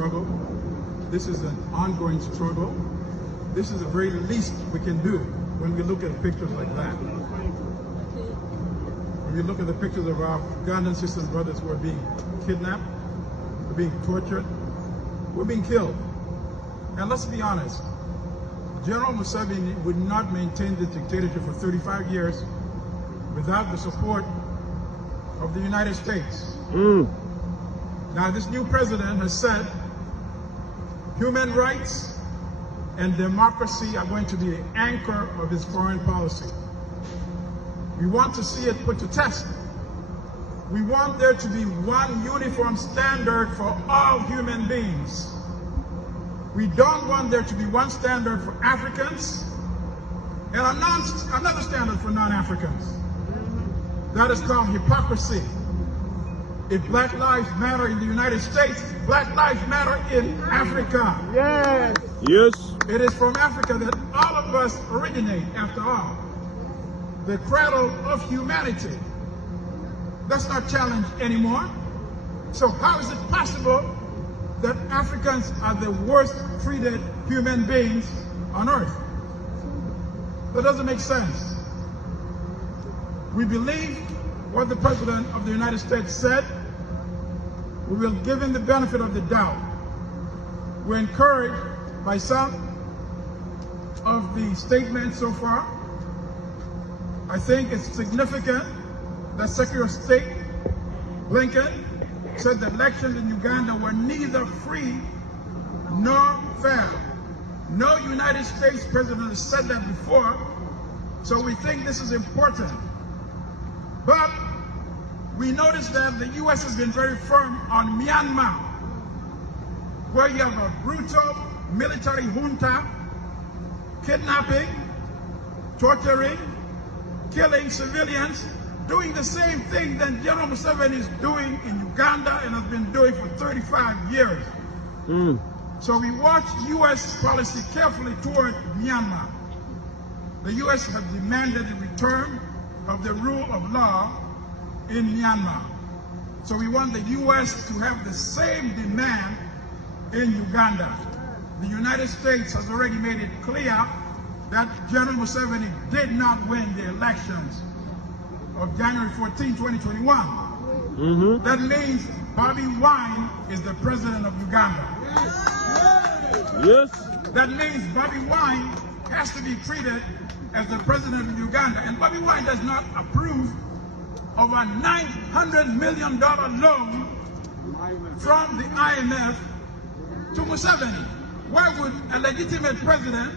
struggle. This is an ongoing struggle. This is the very least we can do when we look at pictures like that. When we look at the pictures of our Ugandan sisters and brothers who are being kidnapped, who are being tortured, who are being killed. And let's be honest, General Museveni would not maintain the dictatorship for 35 years without the support of the United States. Now, this new president has said human rights and democracy are going to be the anchor of his foreign policy. We want to see it put to test. We want there to be one uniform standard for all human beings. We don't want there to be one standard for Africans and another standard for non-Africans. That is called hypocrisy. If Black lives matter in the United States, Black lives matter in Africa. Yes. Yes. It is from Africa that all of us originate, after all. The cradle of humanity. That's not challenged anymore. So how is it possible that Africans are the worst treated human beings on earth? That doesn't make sense. We believe what the President of the United States said. We will give him the benefit of the doubt. We're encouraged by some of the statements so far. I think it's significant that Secretary of State Blinken said the elections in Uganda were neither free nor fair. No United States president has said that before, so we think this is important. But we noticed that the U.S. has been very firm on Myanmar, where you have a brutal military junta kidnapping, torturing, killing civilians, doing the same thing that General Museveni is doing in Uganda and has been doing for 35 years. So we watch U.S. policy carefully toward Myanmar. The U.S. has demanded the return of the rule of law in Myanmar. So we want the U.S. to have the same demand in Uganda. The United States has already made it clear that General Museveni did not win the elections of January 14, 2021. That means Bobby Wine is the president of Uganda. Yes. That means Bobby Wine has to be treated as the president of Uganda. And Bobby Wine does not approve of a $900 million loan from the IMF to Museveni. Why would a legitimate president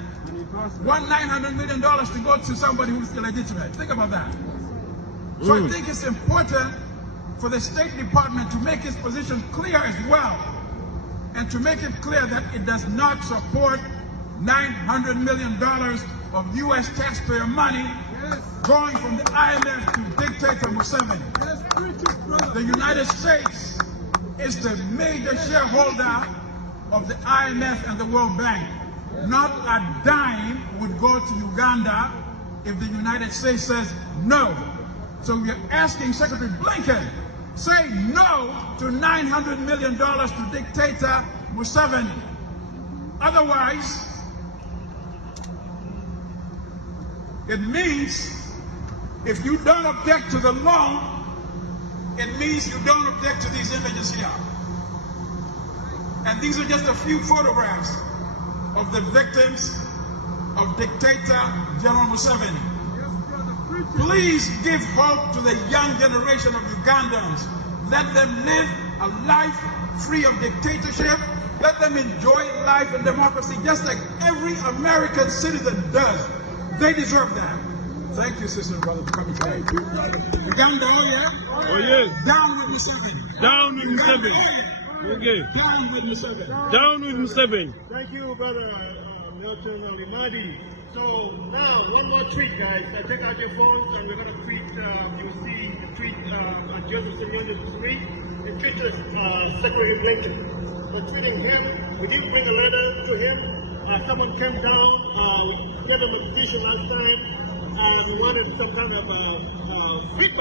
want $900 million to go to somebody who's illegitimate? Think about that. So I think it's important for the State Department to make its position clear as well, and to make it clear that it does not support $900 million of U.S. taxpayer money going from the IMF to dictator Museveni. The United States is the major shareholder of the IMF and the World Bank. Not a dime would go to Uganda if the United States says no. So we are asking Secretary Blinken, say no to $900 million to dictator Museveni. Otherwise, it means if you don't object to the loan, it means you don't object to these images here. And these are just a few photographs of the victims of dictator General Museveni. Please give hope to the young generation of Ugandans. Let them live a life free of dictatorship. Let them enjoy life and democracy just like every American citizen does. They deserve that. Thank you, sister and brother, for coming today. Uganda, oh yeah? Oh yeah. Down with Museveni. Down with Museveni. Okay. Down with Museveni. Down with Museveni. Thank you, brother Milton Allimadi. So now, one more tweet, guys. Take out your phones and we're going to tweet, you'll see the tweet Joseph Simeon this week. The tweet is Secretary Blinken. We're tweeting him. We did bring a letter to him. Someone came down. We gave him a petition last time. We wanted some kind of feedback.